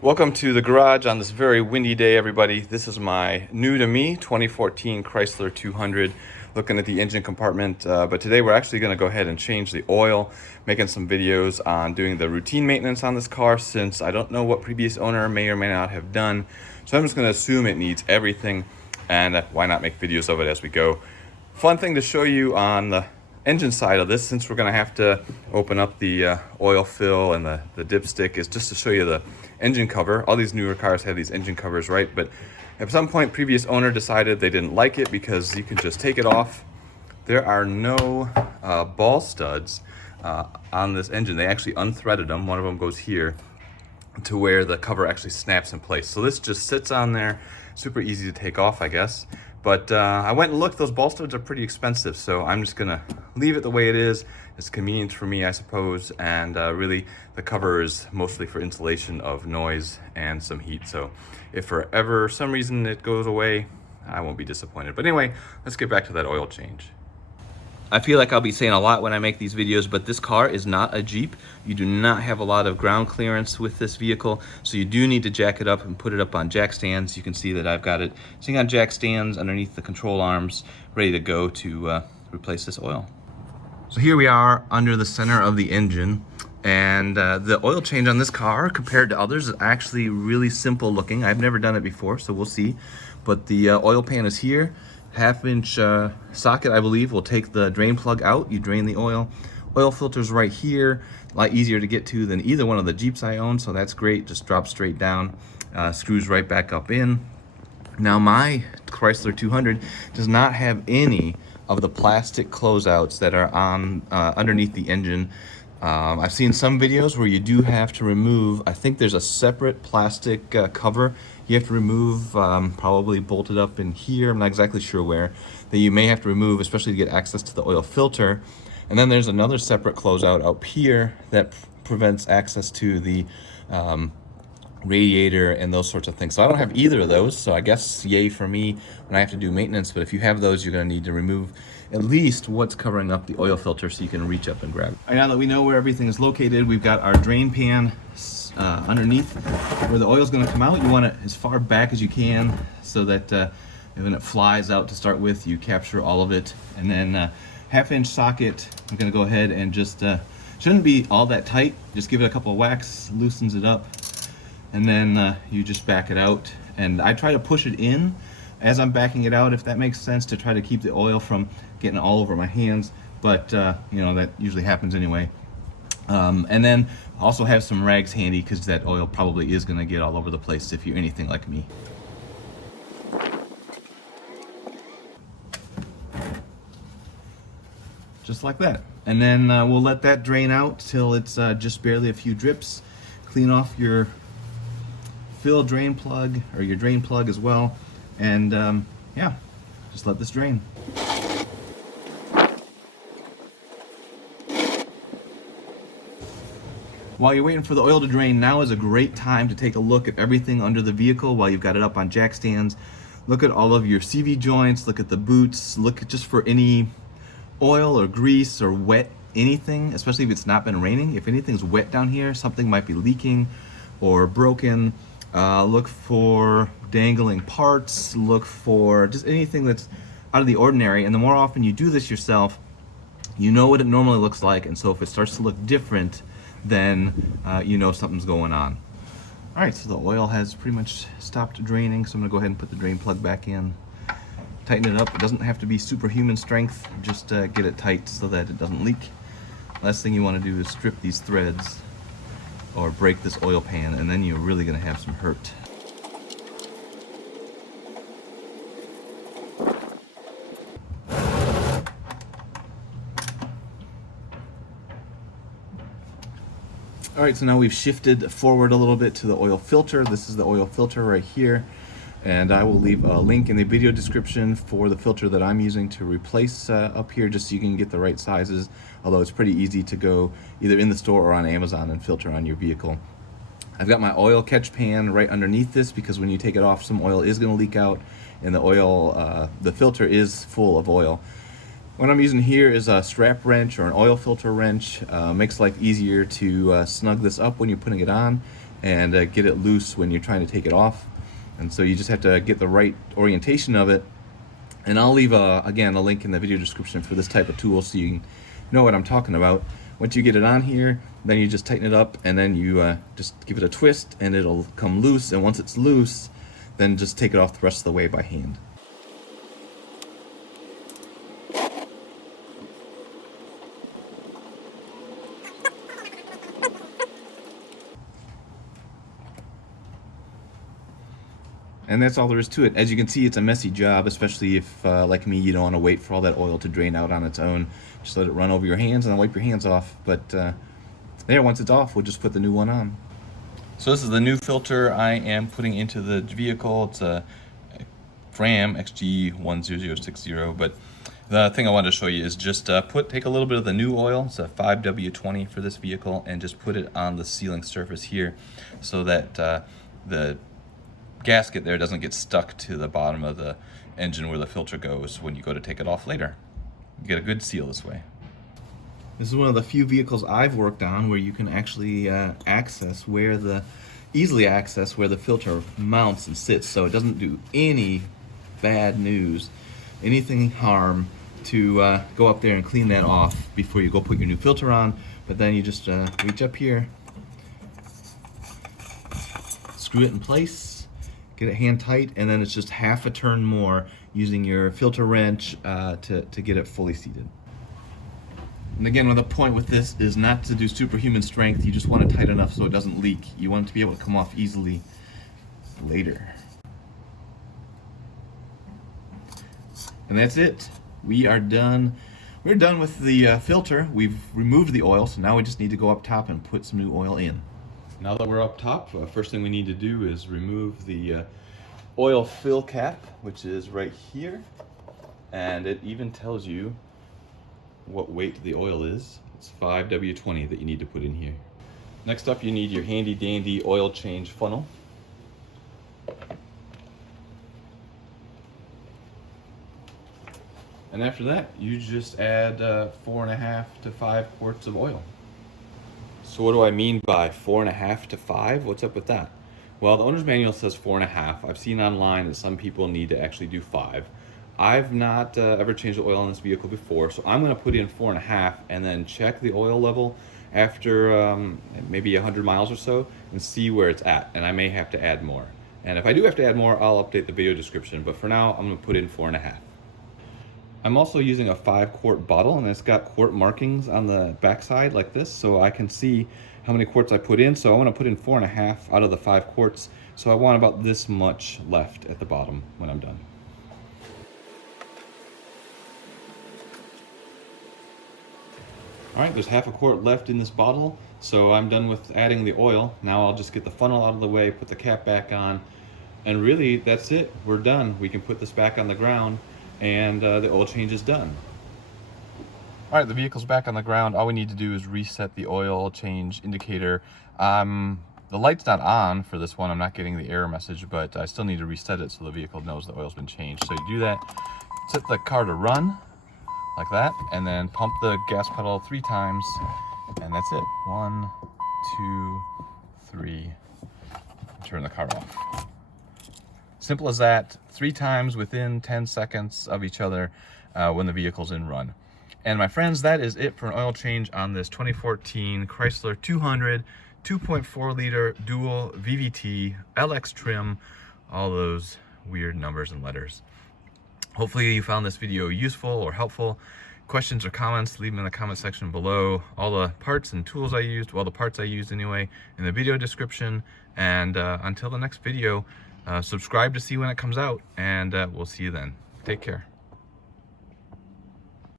Welcome to the garage on this very windy day, everybody. This is my new to me 2014 Chrysler 200. Looking at the engine compartment, but today we're actually going to go ahead and change the oil, making some videos on doing the routine maintenance on this car since I don't know what previous owner may or may not have done. So I'm just going to assume it needs everything, and why not make videos of it as we go. Fun thing to show you on the engine side of this, since we're going to have to open up the oil fill and the dipstick, is just to show you the engine cover. All these newer cars have these engine covers, right? But at some point, previous owner decided they didn't like it because you can just take it off. There are no ball studs on this engine. They actually unthreaded them. One of them goes here to where the cover actually snaps in place. So this just sits on there, super easy to take off, I guess. But I went and looked, those ball studs are pretty expensive, so I'm just gonna leave it the way it is. It's convenient for me, I suppose, and really the cover is mostly for insulation of noise and some heat. So if for ever some reason it goes away, I won't be disappointed. But anyway, let's get back to that oil change. I feel like I'll be saying a lot when I make these videos, but this car is not a Jeep. You do not have a lot of ground clearance with this vehicle, so you do need to jack it up and put it up on jack stands. You can see that I've got it sitting on jack stands underneath the control arms, ready to go to replace this oil. So here we are under the center of the engine, and the oil change on this car compared to others is actually really simple looking. I've never done it before, so we'll see. But the oil pan is here. Half-inch socket, I believe, will take the drain plug out. You drain the oil. Oil filter's right here. A lot easier to get to than either one of the Jeeps I own, so that's great. Just drops straight down, screws right back up in. Now my Chrysler 200 does not have any of the plastic closeouts that are on underneath the engine. I've seen some videos where you do have to remove, I think there's a separate plastic cover you have to remove, probably bolted up in here, I'm not exactly sure where, that you may have to remove, especially to get access to the oil filter. And then there's another separate closeout up here that prevents access to the radiator and those sorts of things. So I don't have either of those, so I guess yay for me when I have to do maintenance. But if you have those, you're going to need to remove at least what's covering up the oil filter so you can reach up and grab it. Now that we know where everything is located, we've got our drain pan underneath where the oil is going to come out. You want it as far back as you can so that when it flies out to start with, you capture all of it. And then half-inch socket, I'm going to go ahead and just shouldn't be all that tight, just give it a couple of whacks, loosens it up, and then you just back it out. And I try to push it in as I'm backing it out, if that makes sense, to try to keep the oil from getting all over my hands, but you know, that usually happens anyway. And then also have some rags handy because that oil probably is going to get all over the place if you're anything like me. Just like that. And then we'll let that drain out till it's just barely a few drips. Clean off your fill drain plug, or your drain plug as well, and yeah, just let this drain. While you're waiting for the oil to drain, now is a great time to take a look at everything under the vehicle while you've got it up on jack stands. Look at all of your CV joints, look at the boots, look at just for any oil or grease or wet anything, especially if it's not been raining. If anything's wet down here, something might be leaking or broken. Look for dangling parts, look for just anything that's out of the ordinary. And the more often you do this yourself, you know what it normally looks like, and so if it starts to look different, then you know something's going on. All right, so the oil has pretty much stopped draining, so I'm gonna go ahead and put the drain plug back in. Tighten it up. It doesn't have to be superhuman strength, just get it tight so that it doesn't leak. Last thing you want to do is strip these threads or break this oil pan, and then you're really gonna have some hurt. All right, so now we've shifted forward a little bit to the oil filter. This is the oil filter right here, and I will leave a link in the video description for the filter that I'm using to replace up here, just so you can get the right sizes, although it's pretty easy to go either in the store or on Amazon and filter on your vehicle. I've got my oil catch pan right underneath this because when you take it off, some oil is going to leak out, and the oil, the filter is full of oil. What I'm using here is a strap wrench or an oil filter wrench. Makes life easier to snug this up when you're putting it on. and get it loose when you're trying to take it off. And so you just have to get the right orientation of it. And I'll leave again a link in the video description for this type of tool so you know what I'm talking about. Once you get it on here, then you just tighten it up, and then you just give it a twist and it'll come loose. And once it's loose, then just take it off the rest of the way by hand. And that's all there is to it. As you can see, it's a messy job, especially if, like me, you don't want to wait for all that oil to drain out on its own. Just let it run over your hands and then wipe your hands off. But there, once it's off, we'll just put the new one on. So this is the new filter I am putting into the vehicle. It's a Ram XG10060. But the thing I wanted to show you is just take a little bit of the new oil. It's a 5W20 for this vehicle, and just put it on the sealing surface here so that the gasket there doesn't get stuck to the bottom of the engine where the filter goes when you go to take it off later. You get a good seal this way. This is one of the few vehicles I've worked on where you can actually easily access where the filter mounts and sits, so it doesn't do any bad news, anything harm to go up there and clean that off before you go put your new filter on. But then you just reach up here, screw it in place, get it hand tight, and then it's just half a turn more using your filter wrench to get it fully seated. And again, the point with this is not to do superhuman strength. You just want it tight enough so it doesn't leak. You want it to be able to come off easily later. And that's it. We are done. We're done with the filter. We've removed the oil, so now we just need to go up top and put some new oil in. Now that we're up top, first thing we need to do is remove the oil fill cap, which is right here. And it even tells you what weight the oil is. It's 5W20 that you need to put in here. Next up, you need your handy dandy oil change funnel. And after that, you just add 4.5 to 5 quarts of oil. So what do I mean by 4.5 to 5? What's up with that? Well, the owner's manual says 4.5. I've seen online that some people need to actually do 5. I've not ever changed the oil in this vehicle before, so I'm going to put in 4.5 and then check the oil level after maybe 100 miles or so and see where it's at. And I may have to add more. And if I do have to add more, I'll update the video description. But for now, I'm going to put in 4.5. I'm also using a 5-quart bottle, and it's got quart markings on the backside like this, so I can see how many quarts I put in. So I want to put in 4.5 out of the 5 quarts, so I want about this much left at the bottom when I'm done. All right, there's half a quart left in this bottle, so I'm done with adding the oil. Now I'll just get the funnel out of the way, put the cap back on, and really that's it. We're done. We can put this back on the ground, and the oil change is done. All right, the vehicle's back on the ground. All we need to do is reset the oil change indicator. The light's not on for this one. I'm not getting the error message, but I still need to reset it so the vehicle knows the oil's been changed. So you do that, set the car to run like that, and then pump the gas pedal 3 times, and that's it. 1, 2, 3. Turn the car off. Simple as that. 3 times within 10 seconds of each other when the vehicle's in run. And my friends, that is it for an oil change on this 2014 Chrysler 200 2.4 liter dual VVT LX trim, all those weird numbers and letters. Hopefully you found this video useful or helpful. Questions or comments, leave them in the comment section below. All the parts and tools I used, well, the parts I used anyway, in the video description. And until the next video, subscribe to see when it comes out, and we'll see you then. Take care.